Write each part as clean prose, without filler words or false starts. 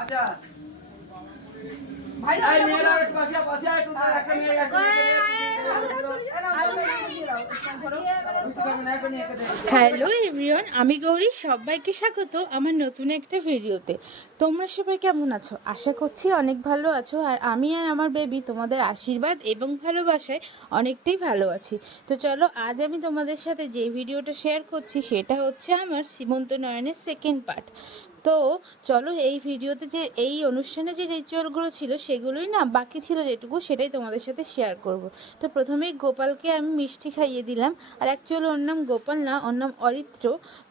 আচ্ছা ভাই মেয়েরা এক পাশে পাশে একটু একটা মেয়ে হ্যালো এভরিওয়ান, আমি গৌরী। সবাইকে স্বাগত আমার নতুন একটা ভিডিওতে। তোমরা সবাই কেমন আছো? আশা করছি অনেক ভালো আছো। আর আমি আর আমার বেবি তোমাদের আশীর্বাদ এবং ভালোবাসায় অনেকটাই ভালো আছি। তো চলো, আজ আমি তোমাদের সাথে যে ভিডিওটা শেয়ার করছি সেটা হচ্ছে আমার সীমন্ত নয়নের সেকেন্ড পার্ট। তো চলো, এই ভিডিওতে যে এই অনুষ্ঠানে যে রিচুয়ালগুলো ছিল সেগুলোই না বাকি ছিল যেটুকু, সেটাই তোমাদের সাথে শেয়ার করব। তো প্রথমেই গোপালকে আমি মিষ্টি খাইয়ে দিলাম। আর অ্যাকচুয়ালি ওর নাম গোপাল না, ওর নাম অরিত্র।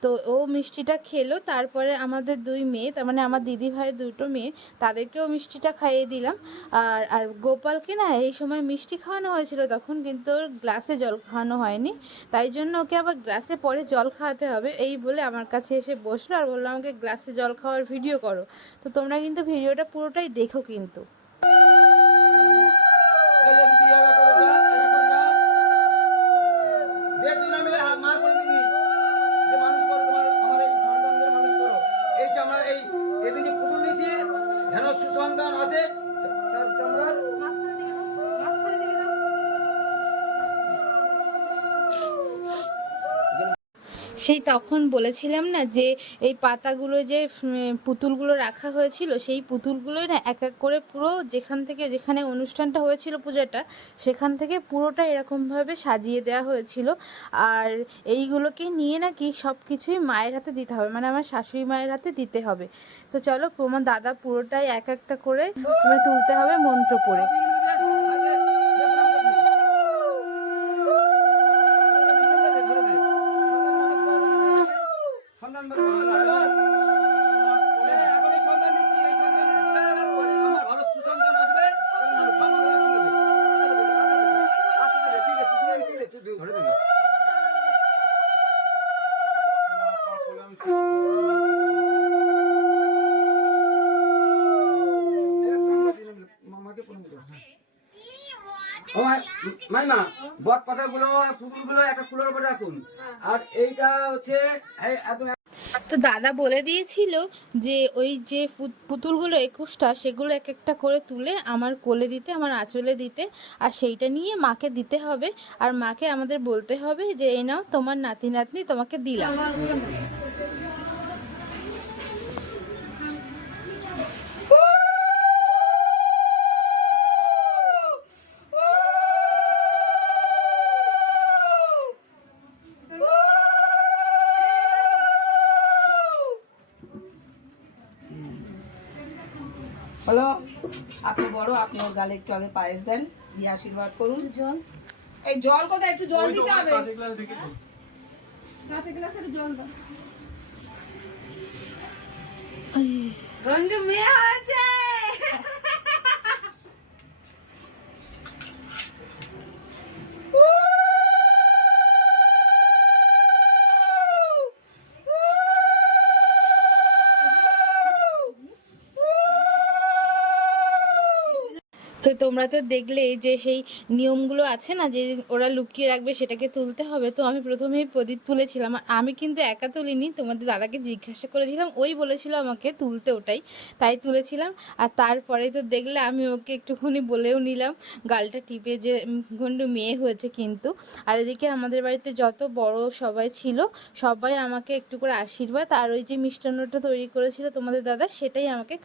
তো ও মিষ্টিটা খেলো। তারপরে আমাদের দুই মেয়ে, তার মানে আমার দিদি ভাইয়ের দুটো মেয়ে, তাদেরকেও মিষ্টিটা খাইয়ে দিলাম। আর আর গোপালকে না এই সময় মিষ্টি খাওয়ানো হয়েছিল তখন, কিন্তু ওর গ্লাসে জল খাওয়ানো হয়নি। তাই জন্য ওকে আবার গ্লাসে পরে জল খাওয়াতে হবে এই বলে আমার কাছে এসে বসলো আর বললো আমাকে গ্লাসে জল খাওয়ার ভিডিও করো। তো তোমরা কিন্তু ভিডিওটা পুরোটাই দেখো কিন্তু। সুসন্তান আছে সেই তখন বলেছিলাম না যে এই পাতাগুলো যে পুতুলগুলো রাখা হয়েছিল, সেই পুতুলগুলোই না এক এক করে পুরো যেখানে অনুষ্ঠানটা হয়েছিল পূজাটা, সেখান থেকে পুরোটা এরকমভাবে সাজিয়ে দেওয়া হয়েছিল। আর এইগুলোকে নিয়ে নাকি সব কিছুই মায়ের হাতে দিতে হবে, মানে আমার শাশুড়ি মায়ের হাতে দিতে হবে। তো চলো, তোমার দাদা পুরোটাই এক একটা করে তুলতে হবে মন্ত্র পড়ে। মাইমা বট পাতাগুলো পুতুলগুলো একটা কুলোর উপরে রাখুন। আর এইটা হচ্ছে তো দাদা বলে দিয়েছিল যে ওই যে পুতুলগুলো 21টা, সেগুলো এক একটা করে তুলে আমার কোলে দিতে, আমার আঁচলে দিতে, আর সেইটা নিয়ে মাকে দিতে হবে। আর মাকে আমাদের বলতে হবে যে এই নাও তোমার নাতি নাতনি তোমাকে দিলাম। হলো আপনি বড়, আপনি ওর গালে একটু আগে পায়েস দেন, দিয়ে আশীর্বাদ করুন। জল, এই জল কোথায়? একটু জল দিতে হবে। জল দাও। গন্ডু মেয়ে আছে। তো তোমরা তো দেখলেই যে সেই নিয়মগুলো আছে না, যে ওরা লুকিয়ে রাখবে সেটাকে তুলতে হবে। তো আমি প্রথমেই প্রদীপ তুলেছিলাম, আর আমি কিন্তু একা তুলিনি, তোমাদের দাদাকে জিজ্ঞাসা করেছিলাম, ওই বলেছিল আমাকে তুলতে, ওটাই তাই তুলেছিলাম। আর তারপরে তো দেখলে আমি ওকে একটুখানি বলেও নিলাম গালটা টিপে যে গন্ডু মেয়ে হয়েছে কিন্তু। আর এদিকে আমাদের বাড়িতে যত বড় সবাই ছিল, সবাই আমাকে একটু করে আশীর্বাদ আর ওই যে মিষ্টান্নটা তৈরি করেছিল তোমাদের দাদা, সেটাই আমাকে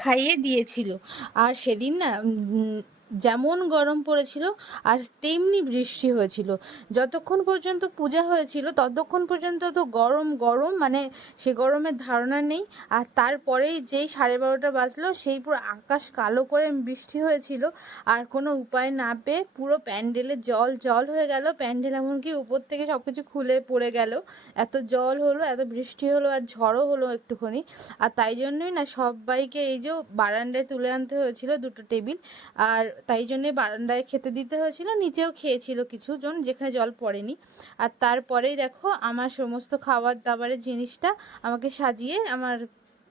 খাইয়ে দিয়েছিল। আর সেদিন না যেমন গরম পড়েছিল আর তেমনি বৃষ্টি হয়েছিল। যতক্ষণ পর্যন্ত পূজা হয়েছিল ততক্ষণ পর্যন্ত তো গরম গরম, মানে সে গরমের ধারণা নেই। আর তারপরেই যেই 12:30 বাজলো, সেই পুরো আকাশ কালো করে বৃষ্টি হয়েছিল। আর কোনো উপায় না পেয়ে পুরো প্যান্ডেলে জল জল হয়ে গেল। প্যান্ডেল এমনকি উপর থেকে সব কিছু খুলে পড়ে গেল, এত জল হলো, এত বৃষ্টি হলো, আর ঝড়ও হলো একটুখানি। আর তাই জন্যই না সবাইকে এই যে বারান্দায় তুলে আনতে হয়েছিল 2টো টেবিল। আর তাই জন্যে বারান্দায় খেতে দিতে হয়েছিল, নিচেও খেয়েছিল কিছু জন যেখানে জল পড়েনি। আর তারপরেই দেখো আমার সমস্ত খাবার দাবারের জিনিসটা আমাকে সাজিয়ে আমার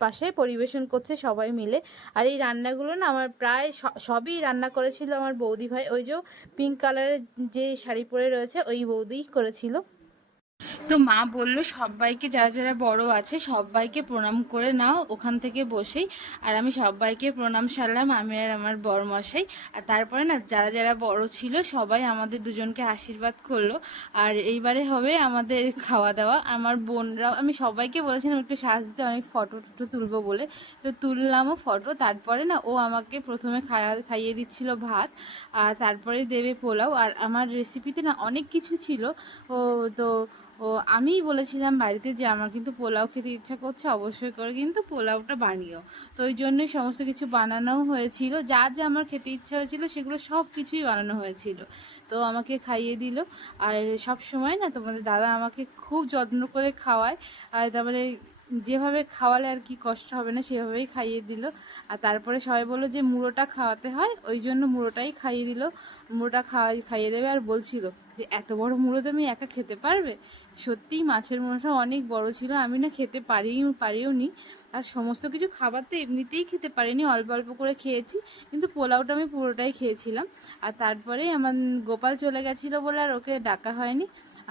পাশে পরিবেশন করছে সবাই মিলে। আর এই রান্নাগুলো না আমার প্রায় সবই রান্না করেছিল আমার বৌদি ভাই, ওই যে পিঙ্ক কালারের যে শাড়ি পরে রয়েছে ওই বৌদিই করেছিল। তো মা বললো সবাইকে যারা যারা বড় আছে সবাইকে প্রণাম করে নাও ওখান থেকে বসেই। আর আমি সবাইকে প্রণাম সারলাম, আমি আর আমার বড়মশাই। আর তারপরে না যারা যারা বড় ছিল সবাই আমাদের দুজনকে আশীর্বাদ করলো। আর এইবারে হবে আমাদের খাওয়া দাওয়া। আমার বোনরাও, আমি সবাইকে বলেছিলাম একটু সাজতে, অনেক ফটো টটো তুলবো বলে, তো তুললামও ফটো। তারপরে না ও আমাকে প্রথমে খাইয়ে দিচ্ছিল ভাত, আর তারপরে দেবে পোলাও। আর আমার রেসিপিতে না অনেক কিছু ছিল, আমিই বলেছিলাম বাড়িতে যে আমার কিন্তু পোলাও খেতে ইচ্ছা করছে, অবশ্যই করে কিন্তু পোলাওটা বানিও। তো ওই জন্যই সমস্ত কিছু বানানোও হয়েছিল, যা যা আমার খেতে ইচ্ছা হয়েছিল সেগুলো সব কিছুই বানানো হয়েছিল। তো আমাকে খাইয়ে দিল। আর সব সময় না তোমাদের দাদা আমাকে খুব যত্ন করে খাওয়ায়, আর তারপরে যেভাবে খাওয়ালে আর কি কষ্ট হবে না সেভাবেই খাইয়ে দিল। আর তারপরে সবাই বললো যে মুড়োটা খাওয়াতে হয়, ওই জন্য মুড়োটাই খাইয়ে দিল। মুড়োটা খাইয়ে দেবে। আর বলছিল যে এত বড় মুড়ো তুমি একা খেতে পারবে? সত্যিই মাছের মুড়োটা অনেক বড় ছিল, আমি না খেতে পারিও নি। আর সমস্ত কিছু খাবার তো এমনিতেই খেতে পারিনি, অল্প অল্প করে খেয়েছি, কিন্তু পোলাওটা আমি পুরোটাই খেয়েছিলাম। আর তারপরেই আমার গোপাল চলে গেছিলো বলে আর ওকে ডাকা হয়নি।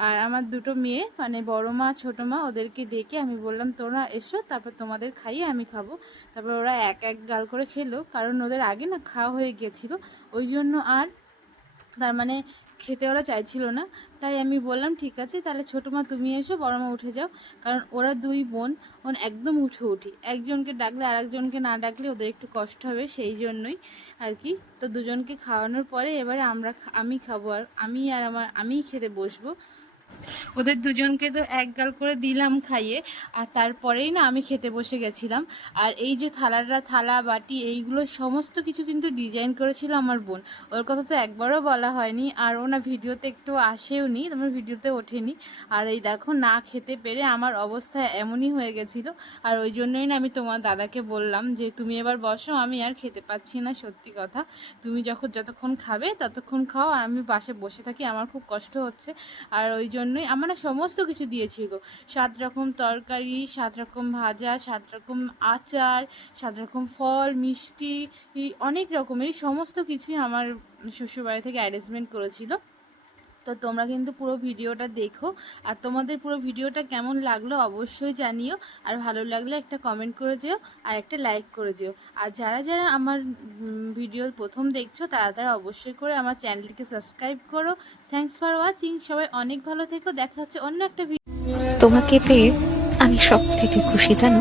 আর আমার দুটো মেয়ে, মানে বড় মা ছোটো মা, ওদেরকে ডেকে আমি বললাম তোরা এসো, তারপর তোমাদের খাইয়ে আমি খাবো। তারপর ওরা এক এক গাল করে খেলো, কারণ ওদের আগে না খাওয়া হয়ে গেছিলো, ওই জন্য আর তার মানে খেতে ওরা চাইছিল না। তাই আমি বললাম ঠিক আছে তাহলে ছোটো মা তুমি এসো, বড় মা উঠে যাও, কারণ ওরা দুই বোন একদম উঠি, একজনকে ডাকলে আরেকজনকে না ডাকলে ওদের একটু কষ্ট হবে, সেই জন্যই আর কি। তো দুজনকে খাওয়ানোর পরে এবারে আমি খাবো, আর আমিই খেতে বসবো। ওদের দুজনকে তো এক গাল করে দিলাম খাইয়ে, আর তারপরেই না আমি খেতে বসে গেছিলাম। আর এই যে থালা বাটি এইগুলো সমস্ত কিছু কিন্তু ডিজাইন করেছিল আমার বোন, ওর কথা তো একবারও বলা হয়নি। আর ও না ভিডিওতে একটু আসেও নি, তোমার ভিডিওতে ওঠেনি। আর এই দেখো না খেতে পেরে আমার অবস্থা এমনই হয়ে গেছিলো। আর ওই জন্যই না আমি তোমার দাদাকে বললাম যে তুমি এবার বসো, আমি আর খেতে পাচ্ছি না, সত্যি কথা, তুমি যতক্ষণ খাবে ততক্ষণ খাও, আর আমি পাশে বসে থাকি, আমার খুব কষ্ট হচ্ছে। আর ওই জন্যই আমার না সমস্ত কিছু দিয়েছিল, 7 রকম তরকারি, 7 রকম ভাজা, 7 রকম আচার, 7 রকম ফল, মিষ্টি, অনেক রকমেরই সমস্ত কিছুই আমার শ্বশুরবাড়ি থেকে অ্যারেঞ্জমেন্ট করেছিল। তো তোমরা কিন্তু পুরো ভিডিওটা দেখো, আর তোমাদের পুরো ভিডিওটা কেমন লাগলো অবশ্যই জানিও। আর ভালো লাগলে একটা কমেন্ট করে যেও, আর একটা লাইক করে যেও। আর যারা যারা আমার ভিডিও প্রথম দেখছো তারা অবশ্যই করে আমার চ্যানেলটিকে সাবস্ক্রাইব করো। Thanks for watching. সবাই অনেক ভালো থেকো, দেখা হচ্ছে অন্য একটা ভিডিও। তোমাকে পেয়ে আমি সব থেকে খুশি, জানো।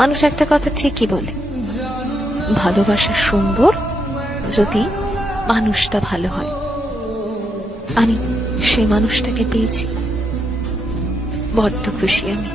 মানুষ একটা কথা ঠিকই বলে, ভালোবাসা সুন্দর যদি মানুষটা ভালো হয়। আমি সেই মানুষটাকে পেয়েছি, বড্ড খুশি আমি।